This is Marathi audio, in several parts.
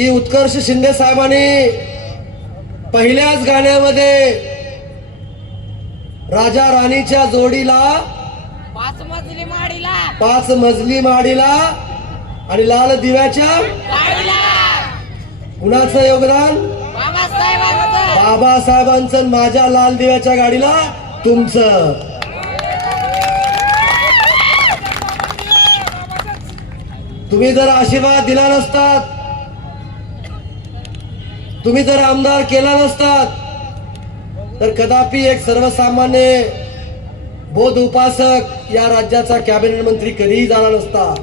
की उत्कर्ष शिंदे साहेबांनी पहिल्याच गाण्यामध्ये राजा राणीच्या जोडीला पाच मजली माडीला. पाच मजली माडीला आणि लाल दिव्याच्या कुणाचं योगदान. बाबासाहेबांचं माझ्या लाल दिव्याच्या गाडीला तुमचं. तुम्ही जर आशीर्वाद दिला नसतात तुम्ही जर आमदार केला नसतात तर कदापि एक सर्वसामान्य बोध उपासक या राज्याचा कॅबिनेट मंत्री कधीही झाला नसता.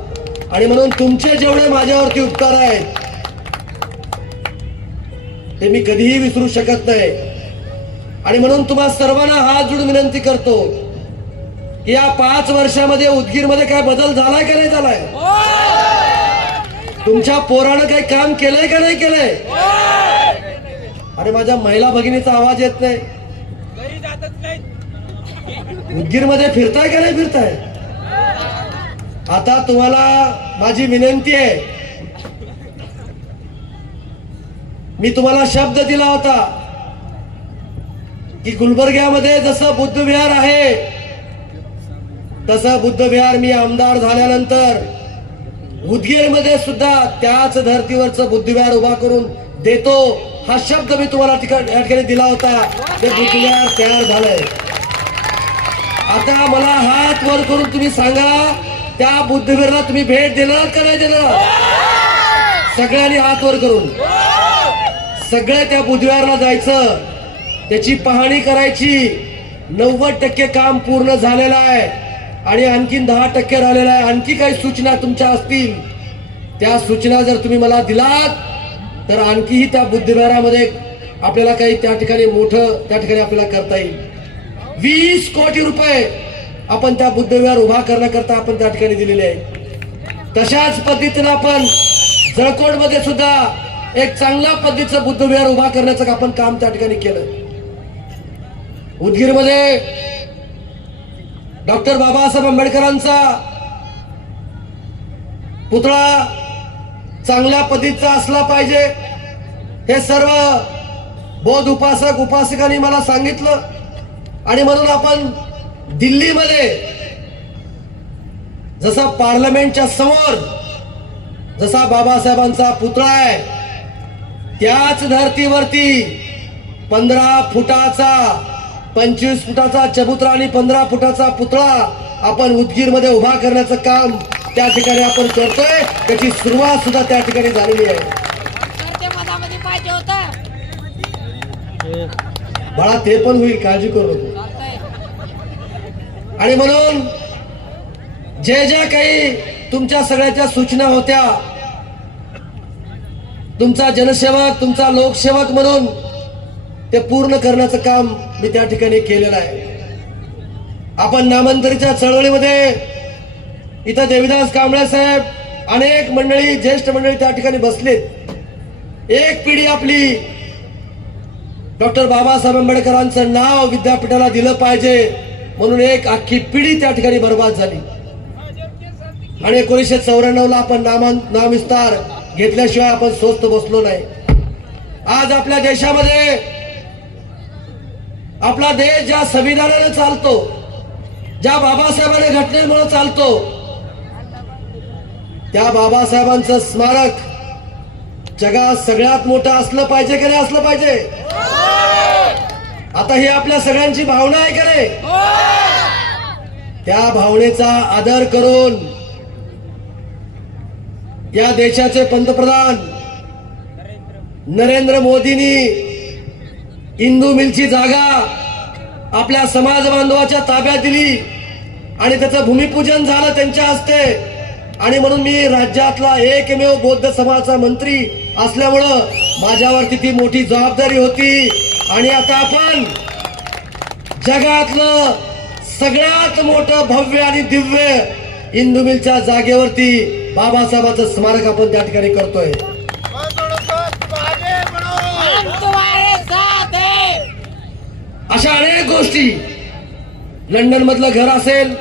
आणि म्हणून तुमचे जेवढे माझ्यावरती उपकार आहेत ते मी कधीही विसरू शकत नाही. आणि म्हणून तुम्हा सर्वांना हात जोडून विनंती करतो की या पाच वर्षामध्ये उदगीरमध्ये काय बदल झालाय का नाही झालाय? तुमच्या पोरानं काही काम केलंय का नाही केलंय? अरे माझ्या महिला भगिनीचा आवाज येत नाही. उदगीरमध्ये फिरताय का नाही फिरताय? आता तुम्हाला माझी विनंती आहे. मी तुम्हाला शब्द दिला होता की गुलबर्ग्यामध्ये जसं बुद्धविहार आहे तसं बुद्धविहार मी आमदार झाल्यानंतर उदगीरमध्ये सुद्धा त्याच धर्तीवरचं बुद्धविहार उभा करून देतो. हा शब्द मी तुम्हाला या ठिकाणी दिला होता. ते बुकल्यावर तयार झालंय. आता मला हात वर करून तुम्ही सांगा त्या बुद्धवीरला तुम्ही भेट देणार का नाही देणार? सगळ्यांनी हात वर करून. सगळं त्या बुधवारला जायचं. त्याची पाहणी करायची. नव्वद टक्के काम पूर्ण झालेलं आहे. आणि आणखीन दहा टक्के राहिलेलं आहे. आणखी काही सूचना तुमच्या असतील. त्या सूचना जर तुम्ही मला दिलात तर आणखीही त्या बुद्धिविहारामध्ये आपल्याला काही त्या ठिकाणी मोठं त्या ठिकाणी आपल्याला करता येईल. वीस कोटी रुपये आपण त्या बुद्धविहार उभा करण्याकरता आपण त्या ठिकाणी दिलेले आहे तशाच पद्धतीनं आपण जळकोटमध्ये सुद्धा एक चांगल्या पद्धतीचं बुद्धविहार उभा करण्याचं आपण काम त्या ठिकाणी केलं. उदगीरमध्ये डॉक्टर बाबासाहेब आंबेडकरांचा पुतळा चांगल्या पद्धतीचा असला पाहिजे. हे सर्व बौद्ध उपासक उपासकांनी मला सांगितलं. आणि म्हणून आपण दिल्लीमध्ये जसा पार्लमेंटच्या समोर जसा बाबासाहेबांचा पुतळा आहे त्याच धर्तीवरती पंधरा फुटाचा पंचवीस फुटाचा चबुतरा आणि पंधरा फुटाचा पुतळा आपण उदगीरमध्ये उभा करण्याचं काम त्या ठिकाणी आपण करतोय. त्याची सुरुवात सुद्धा त्या ठिकाणी झालेली आहे. बाळा ते पण होईल काळजी करू नको. आणि म्हणून जे ज्या काही तुमच्या सगळ्याच्या सूचना होत्या तुमचा जनसेवक तुमचा लोकसेवक म्हणून ते पूर्ण करण्याचं काम मी त्या ठिकाणी केलेलं आहे. आपण नामांतरीच्या चळवळीमध्ये इथं देविदास कांबळे साहेब अनेक मंडळी ज्येष्ठ मंडळी त्या ठिकाणी बसलेत. एक पिढी आपली डॉक्टर बाबासाहेब आंबेडकरांचं नाव विद्यापीठाला दिलं पाहिजे म्हणून एक अख्खी पिढी त्या ठिकाणी बर्बाद झाली. आणि एकोणीसशे चौऱ्याण्णव ला आपण नामा नामविस्तार घेतल्याशिवाय आपण स्वस्त बसलो नाही. आज आपल्या देशामध्ये आपला देश ज्या संविधानाने चालतो ज्या बाबासाहेबांनी घटनेमुळे चालतो त्या बाबासाहेबांचं स्मारक जगात सगळ्यात मोठं असलं पाहिजे की नाही असलं पाहिजे? आता ही आपल्या सगळ्यांची भावना आहे का नाही? त्या भावनेचा आदर करून या देशाचे पंतप्रधान नरेंद्र मोदींनी इंदू मिलची जागा आपल्या समाज बांधवाच्या ताब्यात दिली आणि त्याचं भूमिपूजन झालं त्यांच्या हस्ते. आणि म्हणून मी राज्यातला एकमेव बौद्ध समाजाचा मंत्री असल्यामुळं माझ्यावरती ती मोठी जबाबदारी होती. आणि आता आपण जगातलं सगळ्यात मोठं भव्य आणि दिव्य इंदू मिलच्या जागेवरती बाबासाहेबांचं स्मारक आपण त्या ठिकाणी करतोय. अशा अनेक गोष्टी लंडन मधलं घर असेल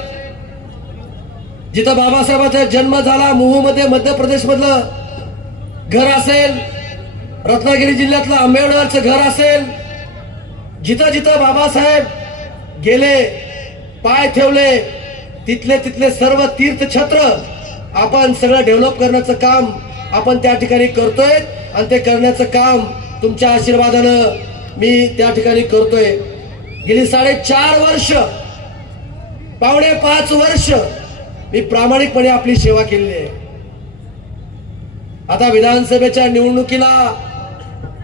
जिथं बाबासाहेबांचा जन्म झाला मुहू मध्ये मध्य प्रदेश मधलं घर असेल रत्नागिरी जिल्ह्यातलं आंबेडकरचं घर असेल जिथं जिथं बाबासाहेब गेले पाय ठेवले तिथले तिथले सर्व तीर्थछत्र आपण सगळं डेव्हलप करण्याचं काम आपण त्या ठिकाणी करतोय. आणि ते करण्याचं काम तुमच्या आशीर्वादानं मी त्या ठिकाणी करतोय. गेली साडेचार वर्ष पावणे पाच वर्ष मी प्रामाणिकपणे आपली सेवा केलेली आहे. आता विधानसभेच्या निवडणुकीला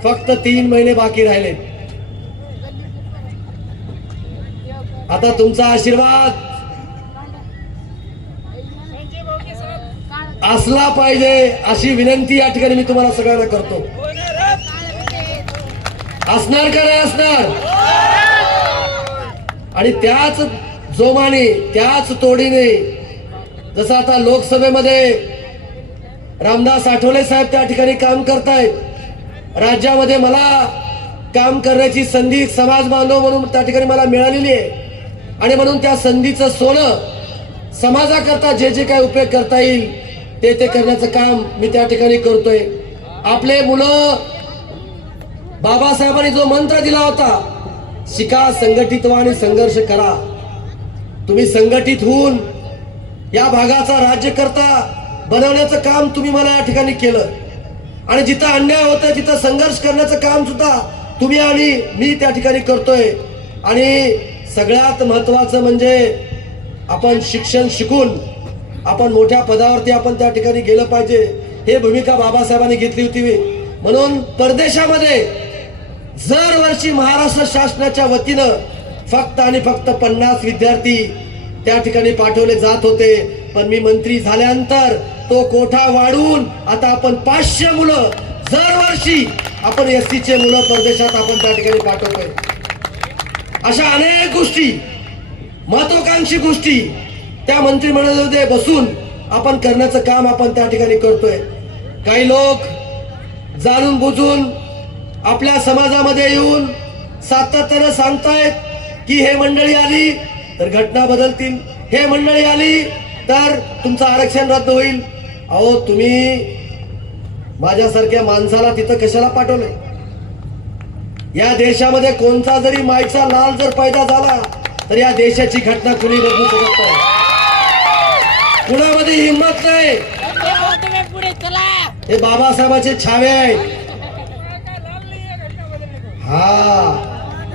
फक्त तीन महिने बाकी राहिले. आता तुमचा आशीर्वाद असला पाहिजे अशी विनंती या ठिकाणी मी तुम्हाला सगळ्यांना करतो. असणार का नाही असणार? आणि त्याच जोमाने त्याच तोडीने जसं आता लोकसभेमध्ये रामदास आठवले साहेब त्या ठिकाणी काम करतायत. राज्यामध्ये मला काम करण्याची संधी समाज बांधव म्हणून त्या ठिकाणी मला मिळालेली आहे. आणि म्हणून त्या संधीचं सोनं समाजाकरता जे जे काही उपयोग करता येईल ते ते करण्याचं काम मी त्या ठिकाणी करतोय. आपले मुलं बाबासाहेबांनी जो मंत्र दिला होता शिका संघटित व्हा आणि संघर्ष करा. तुम्ही संघटित होऊन या भागाचा राज्यकर्ता बनवण्याचं काम तुम्ही मला या ठिकाणी केलं. आणि जिथं अन्याय होतं तिथं संघर्ष करण्याचं काम सुद्धा तुम्ही आणि मी त्या ठिकाणी करतोय. आणि सगळ्यात महत्वाचं म्हणजे आपण शिक्षण शिकून आपण मोठ्या पदावरती आपण त्या ठिकाणी गेलं पाहिजे. हे भूमिका बाबासाहेबांनी घेतली होती. म्हणून परदेशामध्ये दरवर्षी महाराष्ट्र शासनाच्या वतीनं फक्त आणि फक्त पन्नास विद्यार्थी त्या ठिकाणी पाठवले जात होते. पण मी मंत्री झाल्यानंतर तो कोठा वाढून आता आपण पाचशे मुलं दरवर्षी आपण एस चे मुलं परदेशात आपण त्या ठिकाणी पाठवतोय. अशा अनेक गोष्टी महत्वाकांक्षी गोष्टी त्या मंत्रिमंडळामध्ये बसून आपण करण्याचं काम आपण त्या ठिकाणी करतोय. काही लोक जाणून बुजून आपल्या समाजामध्ये येऊन सातत्यानं सांगतायत की हे मंडळी आली तर घटना बदलतील हे मंडळी आली तर तुमचं आरक्षण रद्द होईल. अहो तुम्ही माझ्यासारख्या माणसाला तिथं कशाला पाठवलंय? या देशामध्ये कोणता जरी मायचा लाल जर पैदा झाला तर या देशाची घटना कुणी बदलू शकत नाही. कुणामध्ये हिंमत नाही? हे बाबासाहेबांचे छावे आहेत. हा.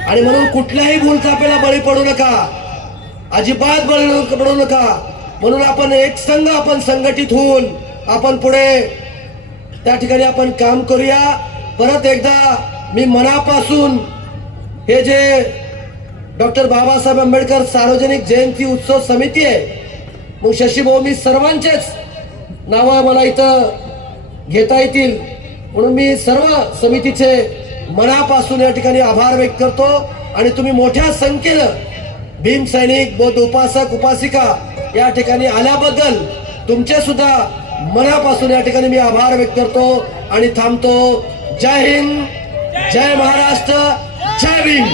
आणि म्हणून कुठल्याही भूलथापेला बळी पडू नका. अजिबात बळी पडू नका. म्हणून आपण एक संघ आपण संघटित होऊन आपण पुढे त्या ठिकाणी आपण काम करूया. परत एकदा मी मनापासून हे जे डॉक्टर बाबासाहेब आंबेडकर सार्वजनिक जयंती उत्सव समिती आहे मग शशीभाऊ मी सर्वांचेच नावं मला इथं घेता येतील. म्हणून मी सर्व समितीचे मनापासून या ठिकाणी आभार व्यक्त करतो. आणि तुम्ही मोठ्या संख्येनं भीम सैनिक बौद्ध उपासक उपासिका या ठिकाणी आल्याबद्दल तुमचे सुद्धा मनापासून या ठिकाणी मी आभार व्यक्त करतो आणि थांबतो. जय हिंद जय महाराष्ट्र जय भीम.